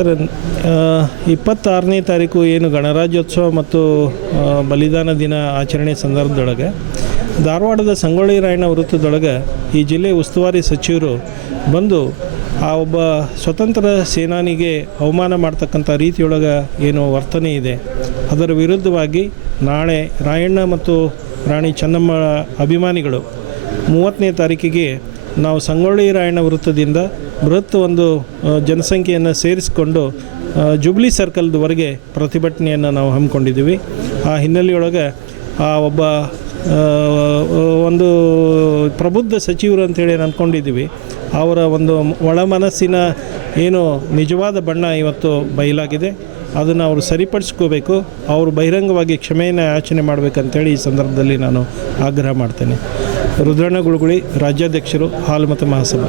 Sir, 26ನೇ ತಾರೀಕು ಏನು ಗಣರಾಜ್ಯೋತ್ಸವ ಮತ್ತು ಬಲಿದಾನ ದಿನ ಆಚರಣೆ ಸಂದರ್ಭದೊಳಗೆ ಧಾರವಾಡದ ಸಂಗೊಳ್ಳಿ ರಾಯಣ್ಣ ವೃತ್ತದೊಳಗೆ ಈ ಜಿಲ್ಲೆ ಉಸ್ತುವಾರಿ ಸಚಿವರು ಬಂದು ಆ ಒಬ್ಬ ಸ್ವತಂತ್ರ ಸೇನಾನಿಗೆ ಅವಮಾನ ಮಾಡ್ತಕ್ಕಂಥ ರೀತಿಯೊಳಗೆ ಏನು ವರ್ತನೆ ಇದೆ ಅದರ ವಿರುದ್ಧವಾಗಿ ನಾಳೆ ರಾಯಣ್ಣ ಮತ್ತು ರಾಣಿ ಚೆನ್ನಮ್ಮ ಅಭಿಮಾನಿಗಳು 30ನೇ ತಾರೀಕಿಗೆ ನಾವು ಸಂಗೊಳ್ಳಿ ರಾಯಣ್ಣ ವೃತ್ತದಿಂದ ಬೃಹತ್ ಒಂದು ಜನಸಂಖ್ಯೆಯನ್ನು ಸೇರಿಸಿಕೊಂಡು ಜುಬ್ಲಿ ಸರ್ಕಲ್ದವರೆಗೆ ಪ್ರತಿಭಟನೆಯನ್ನು ನಾವು ಹಮ್ಮಿಕೊಂಡಿದ್ದೀವಿ. ಆ ಹಿನ್ನೆಲೆಯೊಳಗೆ ಆ ಒಬ್ಬ ಒಂದು ಪ್ರಬುದ್ಧ ಸಚಿವರು ಅಂತೇಳಿ ಅಂದ್ಕೊಂಡಿದ್ದೀವಿ. ಅವರ ಒಂದು ಒಳ ಮನಸ್ಸಿನ ಏನು ನಿಜವಾದ ಬಣ್ಣ ಇವತ್ತು ಬಯಲಾಗಿದೆ. ಅದನ್ನು ಅವರು ಸರಿಪಡಿಸ್ಕೋಬೇಕು. ಅವರು ಬಹಿರಂಗವಾಗಿ ಕ್ಷಮೆಯನ್ನು ಯಾಚನೆ ಮಾಡಬೇಕಂತೇಳಿ ಈ ಸಂದರ್ಭದಲ್ಲಿ ನಾನು ಆಗ್ರಹ ಮಾಡ್ತೇನೆ. ರುದ್ರಣ್ಣ ಗುಳುಗುಳಿ, ರಾಜ್ಯಾಧ್ಯಕ್ಷರು, ಹಾಲುಮತ ಮಹಾಸಭಾ.